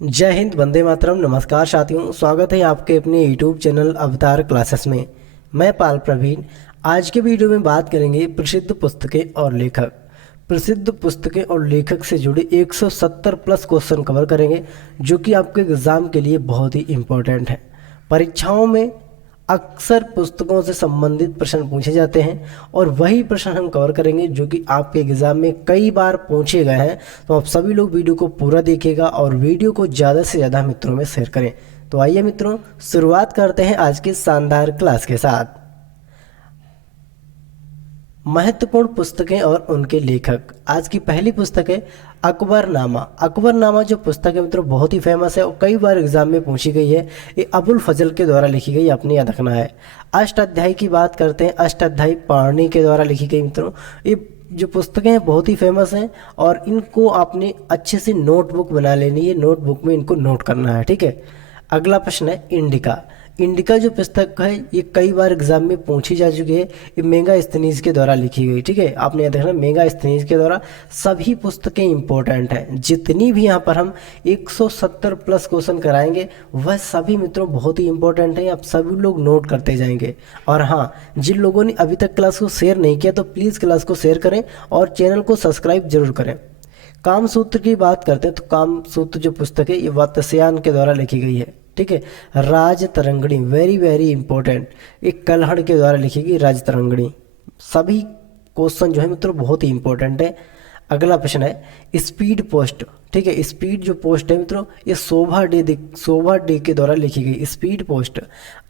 जय हिंद, वंदे मातरम। नमस्कार साथियों, स्वागत है आपके अपने यूट्यूब चैनल अवतार क्लासेस में। मैं पाल प्रवीण। आज के वीडियो में बात करेंगे प्रसिद्ध पुस्तकें और लेखक। प्रसिद्ध पुस्तकें और लेखक से जुड़े 170 प्लस क्वेश्चन कवर करेंगे, जो कि आपके एग्ज़ाम के लिए बहुत ही इम्पोर्टेंट है। परीक्षाओं में अक्सर पुस्तकों से संबंधित प्रश्न पूछे जाते हैं और वही प्रश्न हम कवर करेंगे जो कि आपके एग्ज़ाम में कई बार पूछे गए हैं। तो आप सभी लोग वीडियो को पूरा देखिएगा और वीडियो को ज़्यादा से ज़्यादा मित्रों में शेयर करें। तो आइए मित्रों, शुरुआत करते हैं आज की शानदार क्लास के साथ। महत्वपूर्ण पुस्तकें और उनके लेखक। आज की पहली पुस्तक है अकबरनामा। अकबरनामा जो पुस्तक है मित्रों, बहुत ही फेमस है और कई बार एग्जाम में पूछी गई है। ये अबुल फजल के द्वारा लिखी गई, आपने याद रखना है। अष्टाध्यायी की बात करते हैं, अष्टाध्यायी पाणिनि के द्वारा लिखी गई। मित्रों, ये जो पुस्तकें हैं बहुत ही फेमस हैं और इनको आपने अच्छे से नोटबुक बना लेनी है। नोटबुक में इनको नोट करना है, ठीक है। अगला प्रश्न है इंडिका। इंडिका जो पुस्तक है ये कई बार एग्जाम में पूछी जा चुकी है। ये मेगास्थनीज के द्वारा लिखी गई, ठीक है। आपने याद रखना, मेगास्थनीज के द्वारा। सभी पुस्तकें इंपॉर्टेंट हैं। जितनी भी यहाँ पर हम 170 प्लस क्वेश्चन कराएंगे वह सभी मित्रों बहुत ही इंपॉर्टेंट हैं। आप सभी लोग नोट करते जाएंगे। और हाँ, जिन लोगों ने अभी तक क्लास को शेयर नहीं किया तो प्लीज़ क्लास को शेयर करें और चैनल को सब्सक्राइब जरूर करें। कामसूत्र की बात करते हैं तो कामसूत्र जो पुस्तक है ये वात्स्यायन के द्वारा लिखी गई है, ठीक है। राज तरंगिणी, वेरी वेरी इंपॉर्टेंट, एक कल्हड़ के द्वारा लिखी गई राज तरंगिणी। सभी क्वेश्चन जो है मित्रों बहुत ही इंपॉर्टेंट है। अगला प्रश्न है स्पीड पोस्ट, ठीक है। स्पीड जो पोस्ट है मित्रों ये शोभा डे के द्वारा लिखी गई speed post.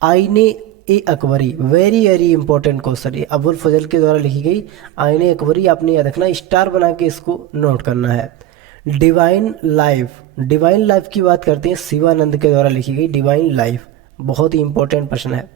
Aaine e Akbari, very very important question, ये अबुल फजल के द्वारा लिखी गई आईने अकबरी। आपने याद रखना, स्टार बना के इसको नोट करना है। डिवाइन लाइफ, डिवाइन लाइफ की बात करते हैं, शिवानंद के द्वारा लिखी गई डिवाइन लाइफ। बहुत ही इंपॉर्टेंट प्रश्न है।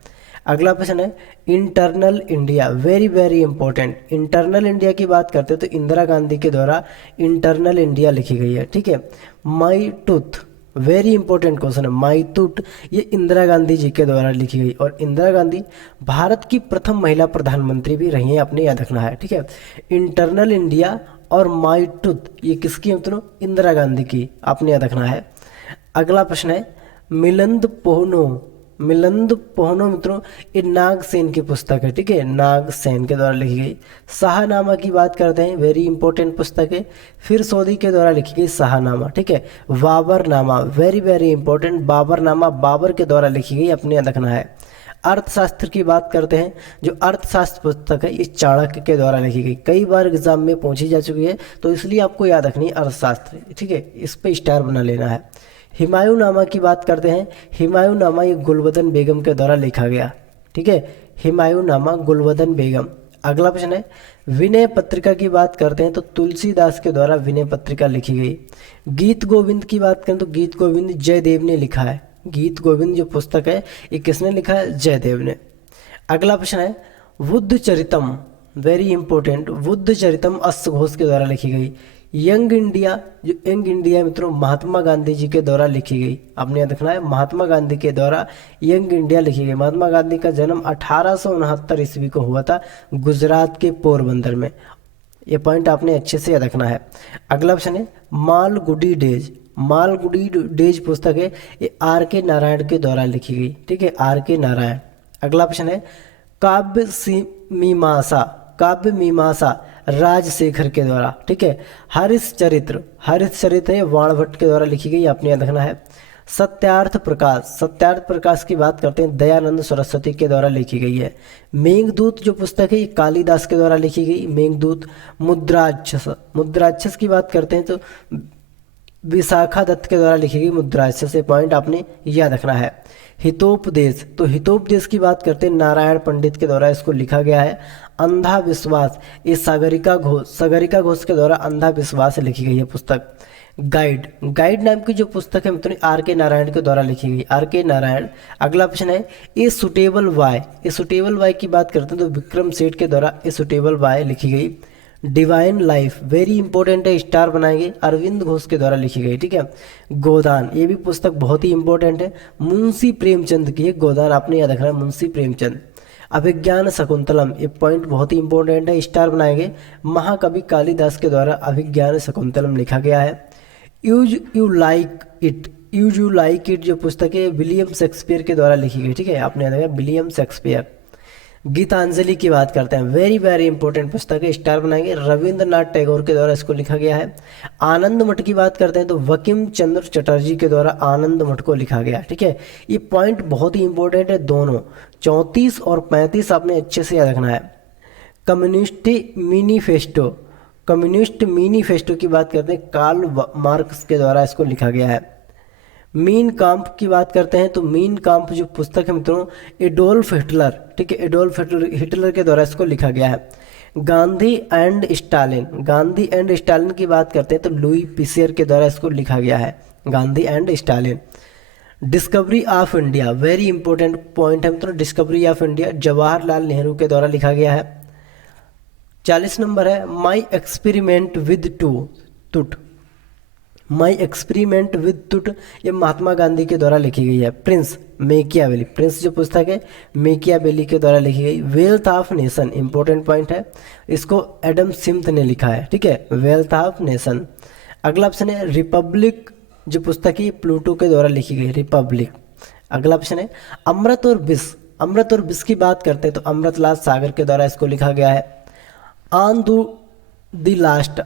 अगला प्रश्न है internal India, very very important. Internal India की बात करते हैं तो इंदिरा गांधी के द्वारा इंटरनल इंडिया लिखी गई है, ठीक है। माई टूथ, वेरी इंपॉर्टेंट क्वेश्चन है। माई टूथ ये इंदिरा गांधी जी के द्वारा लिखी गई और इंदिरा गांधी भारत की प्रथम महिला प्रधानमंत्री भी रही हैं, आपने याद रखना है, ठीक है। इंटरनल इंडिया और माई टूथ ये किसकी है मित्रों? इंदिरा गांधी की, आपने याद रखना है। अगला प्रश्न है मिलिंद पोहनो। मिलिंद पोहनो मित्रों ये नागसेन की पुस्तक है, ठीक है। नागसेन के द्वारा लिखी गई। शाहनामा की बात करते हैं, वेरी इंपॉर्टेंट पुस्तक है। फिर सऊदी के द्वारा लिखी गई शाहनामा, ठीक है। Baburnama, very very important. Baburnama Babur के द्वारा लिखी गई, अपने याद रखना है। अर्थशास्त्र की बात करते हैं, जो अर्थशास्त्र पुस्तक है ये चाणक्य के द्वारा लिखी गई, कई बार एग्जाम में पूछी जा चुकी है तो इसलिए आपको याद रखनी है अर्थशास्त्र, ठीक है। इस पे स्टार बना लेना है। हुमायूं नामा की बात करते हैं, हुमायूं नामा ये गुलबदन बेगम के द्वारा लिखा गया, ठीक है। हुमायूं नामा गुलबदन बेगम। अगला प्रश्न है विनय पत्रिका की बात करते हैं तो तुलसीदास के द्वारा विनय पत्रिका लिखी गई। गीत गोविंद की बात करें तो गीत गोविंद जयदेव ने लिखा है। गीत गोविंद जो पुस्तक है ये किसने लिखा है? जयदेव ने। अगला प्रश्न है बुद्ध चरितम, वेरी इंपॉर्टेंट। बुद्ध चरितम अश्व घोष के द्वारा लिखी गई। यंग इंडिया, जो यंग इंडिया मित्रों महात्मा गांधी जी के द्वारा लिखी गई, आपने याद रखना है। महात्मा गांधी के द्वारा यंग इंडिया लिखी गई। महात्मा गांधी का जन्म 1869 ईस्वी को हुआ था गुजरात के पोरबंदर में। ये पॉइंट आपने अच्छे से याद रखना है। अगला ऑप्शन है मालगुडी डेज। मालगुडी डेज पुस्तक है ये आर के नारायण के द्वारा लिखी गई, ठीक है। आर के नारायण। अगला ऑप्शन है काव्य मीमांसा। काव्य मीमांसा राजशेखर के द्वारा, ठीक है। हरिश्चरित्र, हरिश्चरित्र है वाणभट्ट के द्वारा लिखी गई, आपने याद रखना है। सत्यार्थ प्रकाश, सत्यार्थ प्रकाश की बात करते हैं दयानंद सरस्वती के द्वारा लिखी गई है। मेघदूत जो पुस्तक है ये कालिदास के द्वारा लिखी गई, मेघदूत। मुद्राक्षस, मुद्राक्षस की बात करते हैं तो विशाखा दत्त के द्वारा लिखी गई मुद्राक्षस। से पॉइंट आपने याद रखना है। हितोपदेश, तो हितोपदेश की बात करते हैं नारायण पंडित के द्वारा इसको लिखा गया है। अंधा विश्वास ये सागरिका घोष, सागरिका घोष के द्वारा अंधा विश्वास लिखी गई है पुस्तक। गाइड, गाइड नाम की जो पुस्तक है मित्रों आर के नारायण के द्वारा लिखी गई, आर के नारायण। अगला प्रश्न है a suitable boy. A suitable boy की बात करते हैं तो विक्रम सेठ के द्वारा ए सुटेबल वाई लिखी गई। डिवाइन लाइफ, वेरी इंपॉर्टेंट है, स्टार बनाएंगे, अरविंद घोष के द्वारा लिखी गई, ठीक है। गोदान, ये भी पुस्तक बहुत ही इंपॉर्टेंट है, मुंशी प्रेमचंद की है गोदान, आपने याद रखना है मुंशी प्रेमचंद। अभिज्ञान शकुंतलम, ये पॉइंट बहुत ही इंपॉर्टेंट है, स्टार बनाएंगे, महाकवि कालिदास के द्वारा अभिज्ञान शकुंतलम लिखा गया है। Use you like it, you like it जो पुस्तक है विलियम शेक्सपियर के द्वारा लिखी गई, ठीक है, आपने देखा विलियम शेक्सपियर। गीतांजलि की बात करते हैं, वेरी वेरी इंपॉर्टेंट पुस्तक है, स्टार बनाएंगे, रविंद्रनाथ टैगोर के द्वारा इसको लिखा गया है। आनंद मठ की बात करते हैं तो बंकिम चंद्र चटर्जी के द्वारा आनंद मठ को लिखा गया, ठीक है। ये पॉइंट बहुत ही इंपॉर्टेंट है दोनों, 34 और 35 आपने अच्छे से याद रखना है। कम्युनिस्ट मैनिफेस्टो की बात करते हैं, कार्ल मार्क्स के द्वारा इसको लिखा गया है। मीन काम्प की बात करते हैं तो मीन काम्प जो पुस्तक है मित्रों एडोल्फ हिटलर, ठीक है, एडोल्फ हिटलर के द्वारा इसको लिखा गया है। गांधी एंड स्टालिन की बात करते हैं तो लुई पिसियर के द्वारा इसको लिखा गया है, Gandhi and Stalin. Discovery of India, very important point है मित्रों, discovery of India Jawaharlal Nehru के द्वारा लिखा गया है। 40 नंबर है my experiment with तुट, my experiment with तुट, ये महात्मा गांधी के द्वारा लिखी गई है। प्रिंस मेकियावेली, प्रिंस जो पुस्तक है मेकियावेली के द्वारा लिखी गई। Wealth of nation, important point है, इसको एडम स्मिथ ने लिखा है, ठीक है, वेल्थ ऑफ नेशन। अगला ऑप्शन है रिपब्लिक जो पुस्तक है प्लूटो के द्वारा लिखी गई, रिपब्लिक। अगला ऑप्शन है अमृत और विष की बात करते हैं तो अमृतलाल सागर के द्वारा इसको लिखा गया है। On the last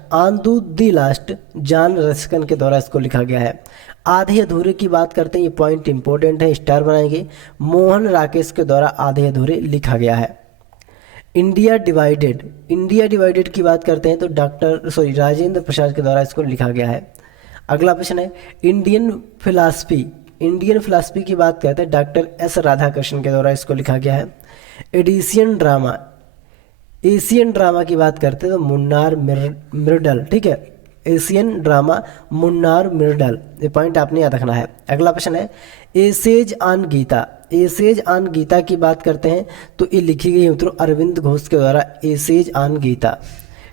John Ruskin के द्वारा इसको लिखा गया है। आधे अधूरे की बात करते हैं, ये पॉइंट इंपॉर्टेंट है, स्टार बनाएंगे, मोहन राकेश के द्वारा आधे अधूरे लिखा गया है। इंडिया डिवाइडेड की बात करते हैं तो राजेंद्र प्रसाद के द्वारा इसको लिखा गया है। अगला प्रश्न है इंडियन फिलासफी की बात करते हैं डॉक्टर एस राधाकृष्णन के द्वारा इसको लिखा गया है। एशियन ड्रामा की बात करते हैं तो मुन्नार मिर्डल, ठीक है, एशियन ड्रामा मुन्नार मिर्डल, ये पॉइंट आपने याद रखना है। अगला प्रश्न है एसेज ऑन गीता की बात करते हैं तो ये लिखी गई मित्रों अरविंद घोष के द्वारा, एसेज ऑन गीता।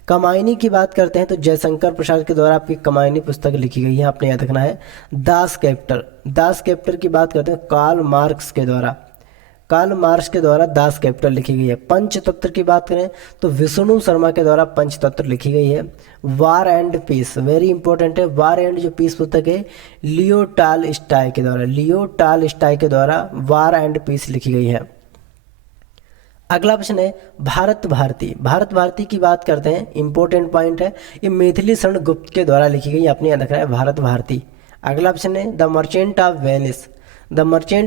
कमायनी की बात करते हैं तो जयशंकर प्रसाद के द्वारा आपकी कमायनी पुस्तक लिखी गई है, आपने याद रखना है। दास कैपिटल की बात करते हैं कार्ल मार्क्स के द्वारा दास कैपिटल लिखी गई है। पंचतंत्र की बात करें तो विष्णु शर्मा के द्वारा पंचतंत्र लिखी गई है। War and piece, very important है, वार एंड जो पीस पुस्तक है लियो टॉलस्टॉय के द्वारा वार एंड पीस लिखी गई है। अगला प्रश्न है भारत भारती की बात करते हैं, इंपॉर्टेंट पॉइंट है, ये मैथिली शरण गुप्त के द्वारा लिखी गई, आपने याद रखना है भारत भारती। अगला प्रश्न है द मर्चेंट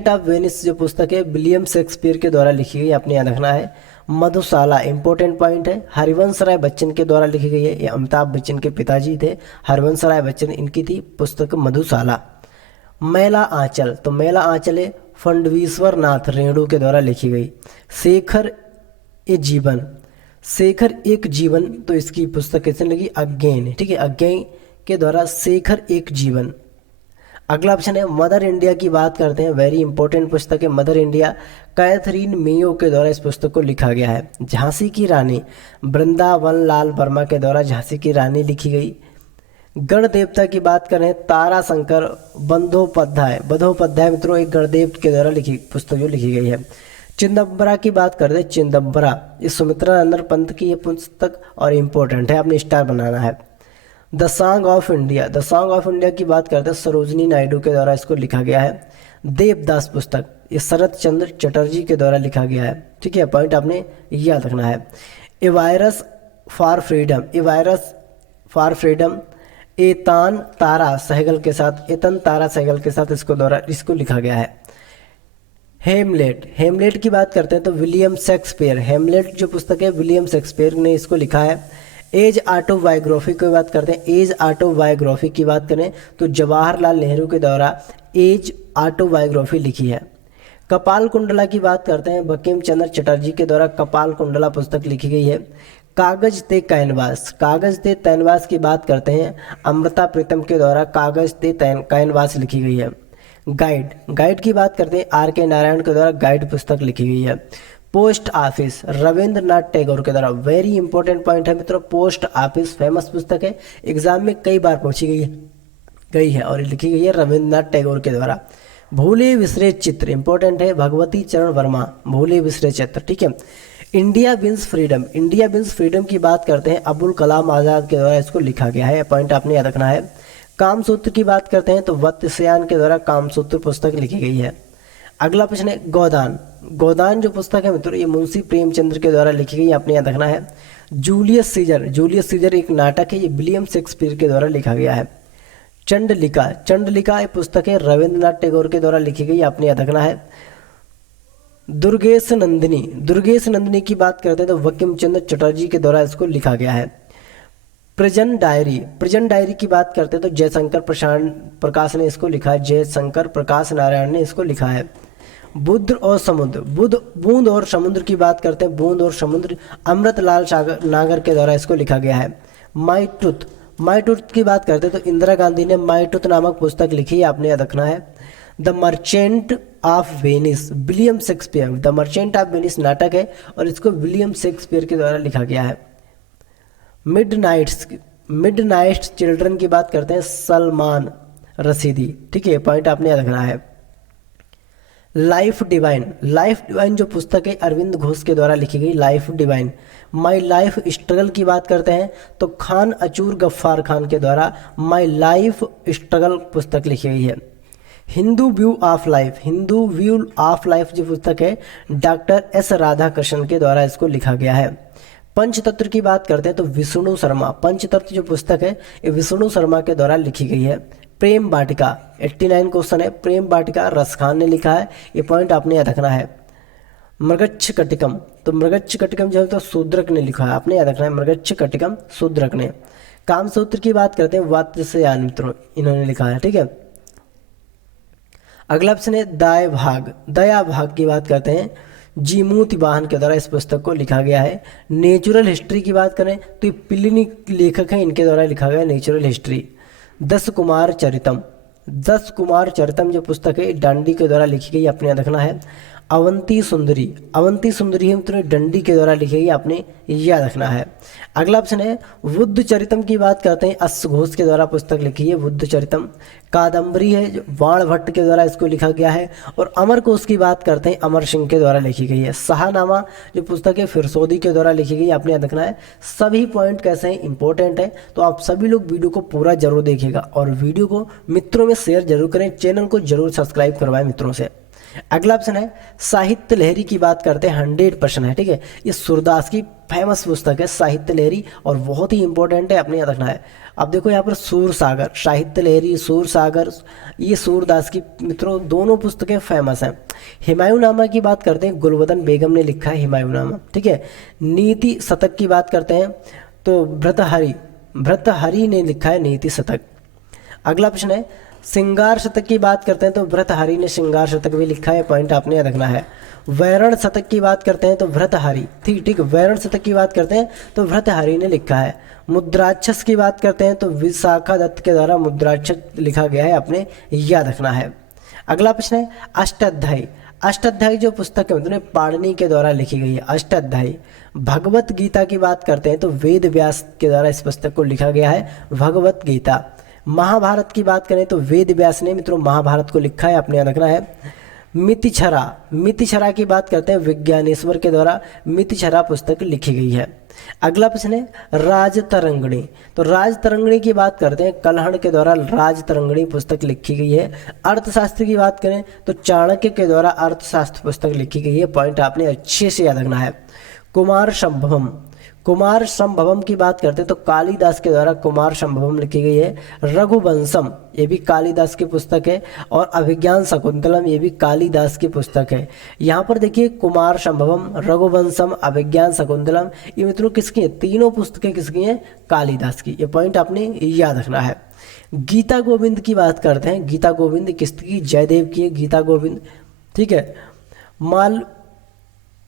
ऑफ वेनिस जो पुस्तक है विलियम शेक्सपियर के द्वारा लिखी गई, आपने याद रखना है। मधुशाला, इंपॉर्टेंट पॉइंट है, हरिवंश राय बच्चन के द्वारा लिखी गई है, ये अमिताभ बच्चन के पिताजी थे, हरिवंश राय बच्चन, इनकी थी पुस्तक मधुशाला। मेला आंचल है फंडवीश्वर नाथ रेणु के द्वारा लिखी गई। शेखर एक जीवन तो इसकी पुस्तक कैसे लगी अज्ञेन, ठीक है, अज्ञेन के द्वारा शेखर एक जीवन। अगला ऑप्शन है मदर इंडिया की बात करते हैं, वेरी इंपॉर्टेंट पुस्तक है मदर इंडिया, कैथरीन मेयो के द्वारा इस पुस्तक को लिखा गया है। झांसी की रानी वृंदावन लाल वर्मा के द्वारा झांसी की रानी लिखी गई। गण देवता की बात करें तारा शंकर बंदोपाध्याय मित्रों एक गणदेव के द्वारा लिखी पुस्तक जो लिखी गई है। चिदम्बरा की बात करते हैं, चिदम्बरा ये सुमित्रा नंदन पंत की ये पुस्तक और इम्पोर्टेंट है, आपने स्टार बनाना है। द सॉन्ग ऑफ इंडिया की बात करते हैं सरोजनी नायडू के द्वारा इसको लिखा गया है। देवदास पुस्तक ये शरत चंद्र चटर्जी के द्वारा लिखा गया है, ठीक है, पॉइंट आपने याद रखना है। ए वायरस फॉर फ्रीडम एतन तारा सहगल के साथ इसको लिखा गया है। हेमलेट की बात करते हैं तो विलियम शेक्सपियर, हेमलेट जो पुस्तक है विलियम शेक्सपियर ने इसको लिखा है। एज ऑटोबायोग्राफी की बात करते हैं, एज ऑटोबायोग्राफी की बात करें तो जवाहरलाल नेहरू के द्वारा एज ऑटोबायोग्राफी लिखी है। कपाल कुंडला की बात करते हैं बंकिम चंद्र चटर्जी के द्वारा कपाल कुंडला पुस्तक लिखी गई है। कागज ते कैनवास की बात करते हैं अमृता प्रीतम के द्वारा कागज ते कैनवास लिखी गई है। गाइड की बात करते हैं आर के नारायण के द्वारा गाइड पुस्तक लिखी गई है। पोस्ट ऑफिस रविंद्रनाथ टैगोर के द्वारा, वेरी इंपॉर्टेंट पॉइंट है मित्रों, पोस्ट ऑफिस फेमस पुस्तक है, एग्जाम में कई बार पूछी गई है और लिखी गई है रविंद्रनाथ टैगोर के द्वारा। भूले बिसरे चित्र इंपॉर्टेंट है, भगवती चरण वर्मा भूले बिसरे चित्र, ठीक है। इंडिया विंस फ्रीडम की बात करते हैं अबुल कलाम आज़ाद के द्वारा इसको लिखा गया है, पॉइंट आपने याद रखना है। कामसूत्र की बात करते हैं तो वत्स्यायन के द्वारा कामसूत्र पुस्तक लिखी गई है। अगला प्रश्न है गोदान। गोदान जो पुस्तक है मित्रों ये मुंशी प्रेमचंद्र के द्वारा लिखी गई, आपने याद रखना है। जूलियस सीजर, जूलियस सीजर एक नाटक है, ये विलियम शेक्सपियर के द्वारा लिखा गया है। चंडलिका, चंडलिका एक पुस्तक है रविंद्रनाथ टैगोर के द्वारा लिखी गई, आपने याद रखना है। दुर्गेश नंदिनी, दुर्गेश नंदिनी की बात करते हैं तो बंकिम चंद्र चटर्जी के द्वारा इसको लिखा गया है। प्रिजन डायरी, प्रिजन डायरी की बात करते हैं तो जयशंकर प्रकाश ने इसको लिखा है, जयशंकर प्रकाश नारायण ने इसको लिखा है। बुद्ध और समुद्र, बूंद और समुद्र की बात करते हैं, बूंद और समुद्र अमृतलाल नागर के द्वारा इसको लिखा गया है। माई ट्रुथ, माई ट्रुथ की बात करते हैं तो इंदिरा गांधी ने माई ट्रुथ नामक पुस्तक लिखी है, आपने याद रखना है। The merchant of Venice, William Shakespeare, the merchant of Venice नाटक है और इसको विलियम शेक्सपियर के द्वारा लिखा गया है। मिडनाइट्स चिल्ड्रन की बात करते हैं सलमान रशीदी, ठीक है, पॉइंट आपने याद रखना है। लाइफ डिवाइन, लाइफ डिवाइन जो पुस्तक है अरविंद घोष के द्वारा लिखी गई, life divine. My life struggle की बात करते हैं तो खान अचूर गफ्फार खान के द्वारा माई लाइफ स्ट्रगल पुस्तक लिखी गई है। Hindu view of life, Hindu view of life जो पुस्तक है डॉक्टर एस राधाकृष्णन के द्वारा इसको लिखा गया है। पंचतत्व की बात करते हैं तो विष्णु शर्मा, पंचतत्व जो पुस्तक है ये विष्णु शर्मा के द्वारा लिखी गई है। प्रेम वाटिका 89 क्वेश्चन है, प्रेम वाटिका रस खान ने लिखा है, ये पॉइंट आपने याद रखना है। मृगच्छ कटिकम, तो मृगच्छ कटिकम जो है तो शूद्रक ने लिखा है, आपने याद रखना है, मृगच्छ कटिकम शूद्रक ने। कामसूत्र की बात करते हैं वात्स्यायन मित्रों इन्होंने लिखा है, ठीक है। अगला ऑप्शन है दया भाग, दया भाग की बात करते हैं जीमूत वाहन के द्वारा इस पुस्तक को लिखा गया है। नेचुरल हिस्ट्री की बात करें तो ये प्लिनी लेखक हैं, इनके द्वारा लिखा गया नेचुरल हिस्ट्री। दस कुमार चरितम, दस कुमार चरितम जो पुस्तक है डांडी के द्वारा लिखी गई, आपने याद रखना है। अवंती सुंदरी, अवंती सुंदरी हम तुम्हें डंडी के द्वारा लिखी गई, आपने याद रखना है। अगला ऑप्शन है बुद्ध चरितम की बात करते हैं अश्व घोष के द्वारा पुस्तक लिखी है बुद्ध चरितम। कादम्बरी है जो बाण भट्ट के द्वारा इसको लिखा गया है। और अमर कोश की बात करते हैं अमर सिंह के द्वारा लिखी गई है। शाहनामा जो पुस्तक है फिरसौदी के द्वारा लिखी गई, आपने याद रखना है। सभी पॉइंट कैसे हैं इंपॉर्टेंट है, तो आप सभी लोग वीडियो को पूरा जरूर देखिएगा और वीडियो को मित्रों में शेयर जरूर करें, चैनल को जरूर सब्सक्राइब करवाएं मित्रों से। अगला ऑप्शन है साहित्य लहरी की बात करते हैं 100% है, ठीक है। ये सूरदास की फेमस पुस्तक है साहित्य लहरी और बहुत ही इंपॉर्टेंट है, आपने याद रखना है। अब देखो यहाँ पर सूर सागर, साहित्य लहरी सूर सागर, ये सूरदास की मित्रों दोनों पुस्तकें फेमस हैं। हुमायूंनामा की बात करते हैं गुलबदन बेगम ने लिखा है हुमायूंनामा, ठीक है। नीति शतक की बात करते हैं तो भर्तृहरि ने लिखा है नीति शतक। अगला प्रश्न है श्रृंगार शतक की बात करते हैं तो भर्तृहरि ने श्रृंगार शतक भी लिखा है, पॉइंट आपने याद रखना है। वैरण शतक की बात करते हैं तो भर्तृहरि, ठीक, वैरण शतक की बात करते हैं तो भर्तृहरि ने लिखा है। मुद्राक्षस की बात करते हैं तो विशाखा दत्त के द्वारा मुद्राक्षस लिखा गया है, आपने याद रखना है। अगला प्रश्न है अष्टाध्यायी, अष्टाध्यायी जो पुस्तक है उन्होंने पाणिनि के द्वारा लिखी गई है अष्टाध्यायी। भगवत गीता की बात करते हैं तो वेद व्यास के द्वारा इस पुस्तक को लिखा गया है भगवत गीता। महाभारत की बात करें तो वेद व्यास ने मित्रों महाभारत को लिखा है, आपने याद रखना है। मितिछरा, मितिछरा की बात करते हैं विज्ञानेश्वर के द्वारा मितिछरा पुस्तक लिखी गई है। अगला प्रश्न है राजतरंगिणी, तो राजतरंगिणी की बात करते हैं कल्हण के द्वारा राजतरंगिणी पुस्तक लिखी गई है। अर्थशास्त्र की बात करें तो चाणक्य के द्वारा अर्थशास्त्र पुस्तक लिखी गई है, पॉइंट आपने अच्छे से याद रखना है। कुमार संभवम, कुमार संभवम की बात करते हैं तो कालिदास के द्वारा कुमार संभवम लिखी गई है। रघुवंशम ये भी कालिदास की पुस्तक है और अभिज्ञान शकुंतलम ये भी कालिदास की पुस्तक है। यहाँ पर देखिए कुमार संभवम, रघुवंशम, अभिज्ञान शकुंतलम ये मित्रों किसकी है, तीनों पुस्तकें किसकी हैं, कालिदास की, ये पॉइंट आपने याद रखना है। गीता गोविंद की बात करते हैं, गीता गोविंद किसकी, जयदेव की है गीता गोविंद, ठीक है।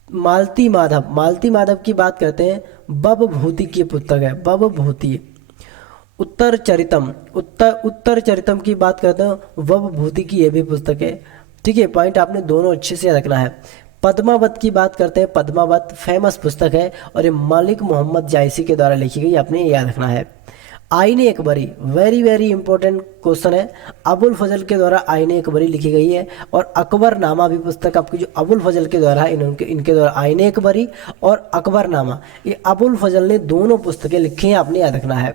मालती माधव, मालती माधव की बात करते हैं बबभूति की पुस्तक है बबभूति। उत्तर चरितम, उत्तर चरितम की बात करते हैं बबभूति की ये भी पुस्तक है, ठीक है, पॉइंट आपने दोनों अच्छे से रखना है। पद्मावत की बात करते हैं, पद्मावत फेमस पुस्तक है और ये मलिक मोहम्मद जायसी के द्वारा लिखी गई, आपने याद रखना है। आईने Akbari very very important question है, अबुल फजल के द्वारा आईने अकबरी लिखी गई है। और अकबरनामा भी पुस्तक आपकी जो अबुल फजल के द्वारा इनके द्वारा आईने अकबरी और अकबरनामा ये अबुल फजल ने दोनों पुस्तकें लिखी हैं, आपने याद रखना है।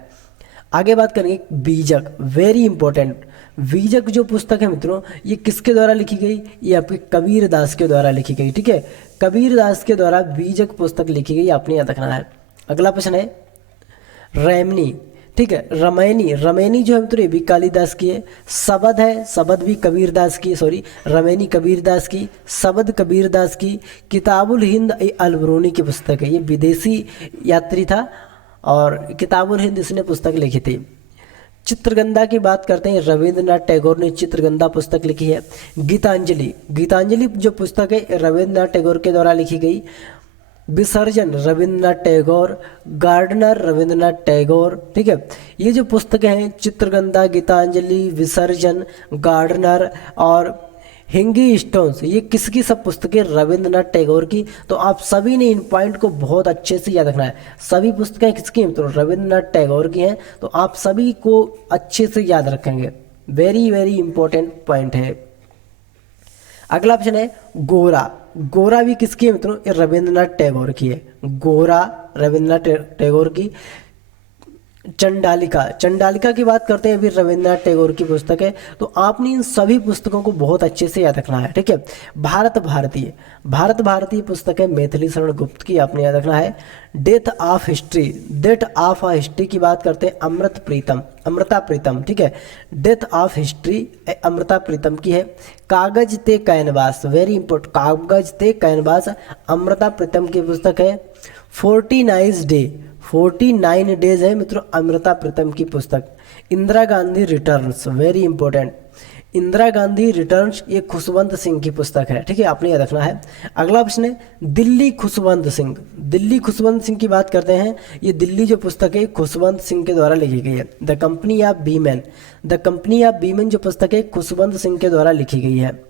आगे बात करेंगे बीजक, वेरी इंपॉर्टेंट। बीजक जो पुस्तक है मित्रों, ये किसके द्वारा लिखी गई? ये आपके कबीर दास के द्वारा लिखी गई। ठीक है, कबीर दास के द्वारा बीजक पुस्तक लिखी गई, आपने याद रखना है। अगला प्रश्न है रैमनी। ठीक है, रमैनी, रमैनी जो है मित्रों ये भी कालिदास की है। शबद है, शबद भी कबीर दास की, सॉरी रमैनी कबीर दास की, शबद कबीर दास की। किताबुल हिंद अलबरूनी की पुस्तक है, ये विदेशी यात्री था और किताबुल हिंद इसने पुस्तक लिखी थी। चित्रगंधा की बात करते हैं, रविंद्रनाथ टैगोर ने चित्रगंधा पुस्तक लिखी है। गीतांजलि, गीतांजलि जो पुस्तक है रविंद्रनाथ टैगोर के द्वारा लिखी गई। विसर्जन रविंद्रनाथ टैगोर, गार्डनर रविंद्रनाथ टैगोर। ठीक है, ये जो पुस्तकें हैं चित्रगंधा, गीतांजलि, विसर्जन, गार्डनर और हिंगी स्टोन्स, ये किसकी सब पुस्तकें? रविंद्रनाथ टैगोर की। तो आप सभी ने इन पॉइंट को बहुत अच्छे से याद रखना है। सभी पुस्तकें किसकी हैं? तो रविंद्रनाथ टैगोर की हैं। तो आप सभी को अच्छे से याद रखेंगे, वेरी वेरी इंपॉर्टेंट पॉइंट है। अगला ऑप्शन है गोरा। गोरा भी किसकी है मित्रों? ये रविंद्रनाथ टैगोर की है। गोरा रविंद्रनाथ टैगोर की। चंडालिका, चंडालिका की बात करते हैं, अभी रविंद्रनाथ टैगोर की पुस्तक है। तो आपने इन सभी पुस्तकों को बहुत अच्छे से याद रखना है। ठीक है, भारत भारतीय, भारत भारतीय पुस्तक है मैथिली शरण गुप्त की, आपने याद रखना है। Death of history, death of a history की बात करते हैं अमृत प्रीतम, अमृता प्रीतम। ठीक है, death of history Amrita Pritam की है। कागज ते कैनवास, वेरी इंपॉर्टेंट, कागज ते कैनवास अमृता प्रीतम की पुस्तक है। 49 डे, 49 डेज है मित्रों अमृता प्रीतम की पुस्तक। Indira Gandhi returns, very important, Indira Gandhi returns ये खुशवंत सिंह की पुस्तक है। ठीक है, आपने याद रखना है। अगला प्रश्न है दिल्ली खुशवंत सिंह। दिल्ली खुशवंत सिंह की बात करते हैं, ये दिल्ली जो पुस्तक है खुशवंत सिंह के द्वारा लिखी गई है। The company of बीमेन, the company of बीमेन जो पुस्तक है खुशवंत सिंह के द्वारा लिखी गई है।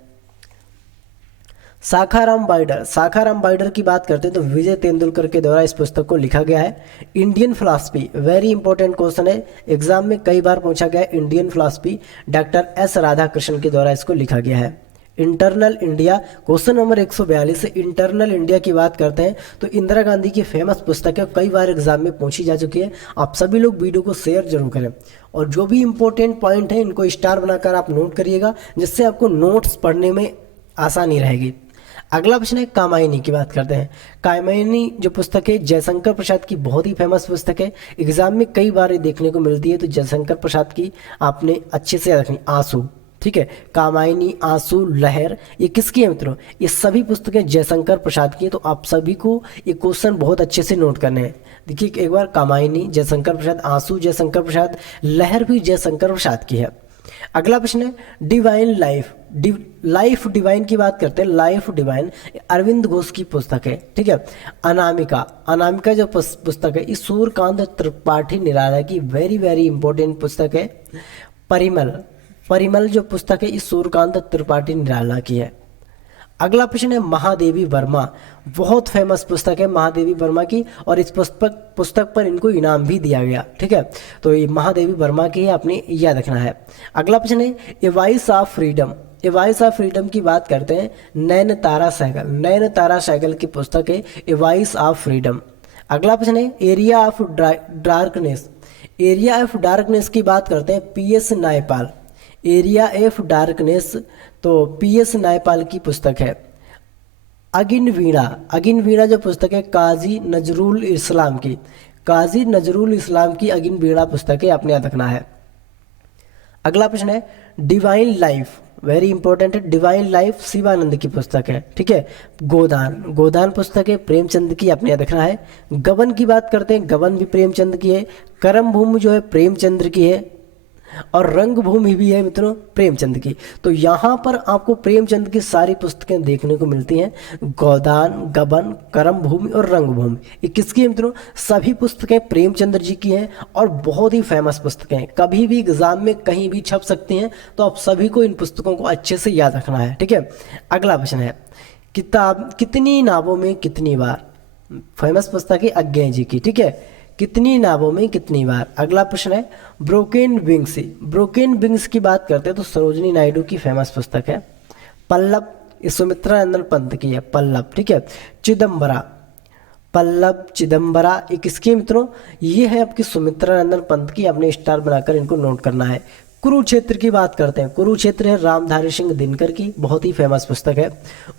साखाराम बाइडर, साखाराम बाइडर की बात करते हैं तो विजय तेंदुलकर के द्वारा इस पुस्तक को लिखा गया है। Indian philosophy, very important question है, एग्जाम में कई बार पूछा गया है। Indian philosophy doctor S Radhakrishnan के द्वारा इसको लिखा गया है। इंटरनल इंडिया, क्वेश्चन नंबर 142 से इंटरनल इंडिया की बात करते हैं तो इंदिरा गांधी की फेमस पुस्तक है, कई बार एग्जाम में पूछी जा चुकी है। आप सभी लोग वीडियो को शेयर जरूर करें और जो भी इंपॉर्टेंट पॉइंट है इनको स्टार बनाकर आप नोट करिएगा, जिससे आपको नोट्स पढ़ने में आसानी रहेगी। अगला प्रश्न है कामायनी की बात करते हैं। कामायनी जो पुस्तक है जयशंकर प्रसाद की बहुत ही फेमस पुस्तक है, एग्जाम में कई बार ये देखने को मिलती है। तो जयशंकर प्रसाद की आपने अच्छे से याद रखनी। आंसू, ठीक है, कामायनी, आंसू, लहर, ये किसकी है मित्रों? ये सभी पुस्तकें जयशंकर प्रसाद की हैं। तो आप सभी को ये क्वेश्चन बहुत अच्छे से नोट करने हैं। देखिए एक बार, कामायनी जयशंकर प्रसाद, आंसू जयशंकर प्रसाद, लहर भी जयशंकर प्रसाद की है। अगला प्रश्न है डिवाइन लाइफ। लाइफ डिवाइन की बात करते हैं, लाइफ डिवाइन अरविंद घोष की पुस्तक है। ठीक है, अनामिका, अनामिका जो पुस्तक है इस सूर्यकांत त्रिपाठी निराला की वेरी वेरी इंपॉर्टेंट पुस्तक है। परिमल, परिमल जो पुस्तक है इस सूर्यकांत त्रिपाठी निराला की है। अगला प्रश्न है महादेवी वर्मा, बहुत फेमस पुस्तक है महादेवी वर्मा की और इस पुस्तक पर इनको इनाम भी दिया गया। ठीक है, तो ये महादेवी वर्मा की है, आपने याद रखना है। अगला प्रश्न है a voice of freedom. A voice of freedom की बात करते हैं, नैनतारा सहगल, नैनतारा सहगल की पुस्तक है ए वॉइस ऑफ फ्रीडम। अगला प्रश्न है area of darkness. Area of darkness की बात करते हैं PS Naipal, area of darkness तो पीएस नायपाल की पुस्तक है। अगिन वीणा, अगिन वीणा जो पुस्तक है काजी नजरुल इस्लाम की, काजी नजरुल इस्लाम की अगिन वीणा पुस्तक है, आपने याद रखना है। अगला प्रश्न है डिवाइन लाइफ, वेरी इंपॉर्टेंट है, डिवाइन लाइफ शिवानंद की पुस्तक है। ठीक है, गोदान, गोदान पुस्तक है प्रेमचंद की, आपने याद रखना है। गबन की बात करते हैं, गबन भी प्रेमचंद की है। करम भूमि जो है प्रेमचंद्र की है और रंग भूमि भी है मित्रों प्रेमचंद की। तो यहाँ पर आपको प्रेमचंद की सारी पुस्तकें देखने को मिलती हैं, गोदान, गबन, करम भूमि और रंग भूमि। ये किसकी है मित्रों? सभी पुस्तकें प्रेमचंद्र जी की हैं और बहुत ही फेमस पुस्तकें हैं, कभी भी एग्जाम में कहीं भी छप सकती हैं। तो आप सभी को इन पुस्तकों को अच्छे से याद रखना है। ठीक है, अगला प्रश्न है किताब कितनी नावों में कितनी बार, फेमस पुस्तक है अज्ञे जी की। ठीक है, कितनी नावों में कितनी बार। अगला प्रश्न है ब्रोकन विंग्स। ब्रोकन विंग्स की बात करते हैं तो सरोजिनी नायडू की फेमस पुस्तक है। पल्लव, सुमित्रा नंदन पंत की है, पल्लव। ठीक है, चिदम्बरा, पल्लव चिदम्बरा, एक किसकी मित्रों, ये है आपकी सुमित्रा नंदन पंत की, अपने स्टार बनाकर इनको नोट करना है। कुरुक्षेत्र की बात करते हैं, कुरुक्षेत्र है रामधारी सिंह दिनकर की, बहुत ही फेमस पुस्तक है।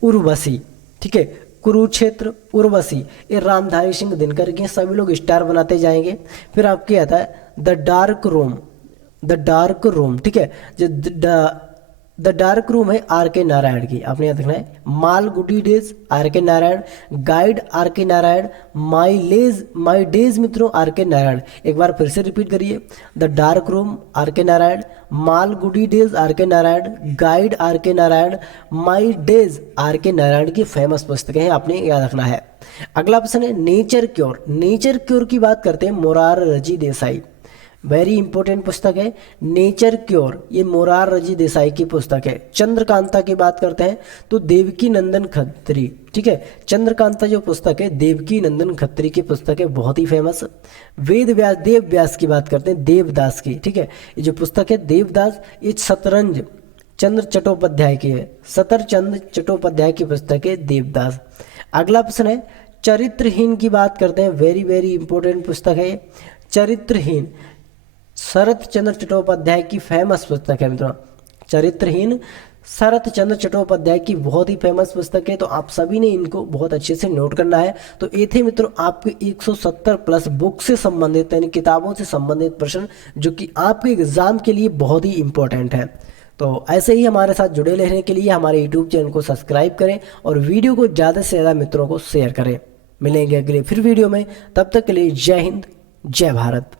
उर्वशी, ठीक है, कुरुक्षेत्र, उर्वशी, ये रामधारी सिंह दिनकर की, सभी लोग स्टार बनाते जाएंगे। फिर आपके आता है the dark room, the dark room, ठीक है, जो द डार्क रूम है आर के नारायण की, आपने याद रखना है। मालगुडी डेज आर के नारायण, गाइड आर के नारायण, माई डेज मित्रों आर के नारायण। एक बार फिर से रिपीट करिए, द डार्क रूम आर के नारायण, मालगुडी डेज आर के नारायण, गाइड आर के नारायण, माई डेज आर के नारायण की फेमस पुस्तकें हैं, आपने याद रखना है। अगला प्रश्न है नेचर क्योर, नेचर क्योर की बात करते हैं मोरारजी देसाई, वेरी इंपॉर्टेंट पुस्तक है नेचर क्योर, ये मोरारजी देसाई की पुस्तक है। चंद्रकांता की बात करते हैं तो देवकी नंदन खत्री, ठीक है, चंद्रकांता जो पुस्तक है देवकी नंदन खत्री की पुस्तक है, बहुत ही फेमस। वेद व्यास, देव व्यास की बात करते हैं, देवदास की, ठीक है, ये जो पुस्तक है देवदास, ये शतरंज चंद्र चट्टोपाध्याय की है, शतरचंद चट्टोपाध्याय की पुस्तक है देवदास। अगला प्रश्न है चरित्रहीन की बात करते हैं, वेरी वेरी इंपॉर्टेंट पुस्तक है चरित्रहीन, शरत चंद्र चट्टोपाध्याय की फेमस पुस्तक है मित्रों। चरित्रहीन शरत चंद्र चट्टोपाध्याय की बहुत ही फेमस पुस्तक है, तो आप सभी ने इनको बहुत अच्छे से नोट करना है। तो ये थे मित्रों आपके 170 प्लस बुक से संबंधित यानी किताबों से संबंधित प्रश्न, जो कि आपके एग्जाम के लिए बहुत ही इंपॉर्टेंट है। तो ऐसे ही हमारे साथ जुड़े रहने के लिए हमारे यूट्यूब चैनल को सब्सक्राइब करें और वीडियो को ज़्यादा से ज़्यादा मित्रों को शेयर करें। मिलेंगे अगले फिर वीडियो में, तब तक के लिए जय हिंद, जय भारत।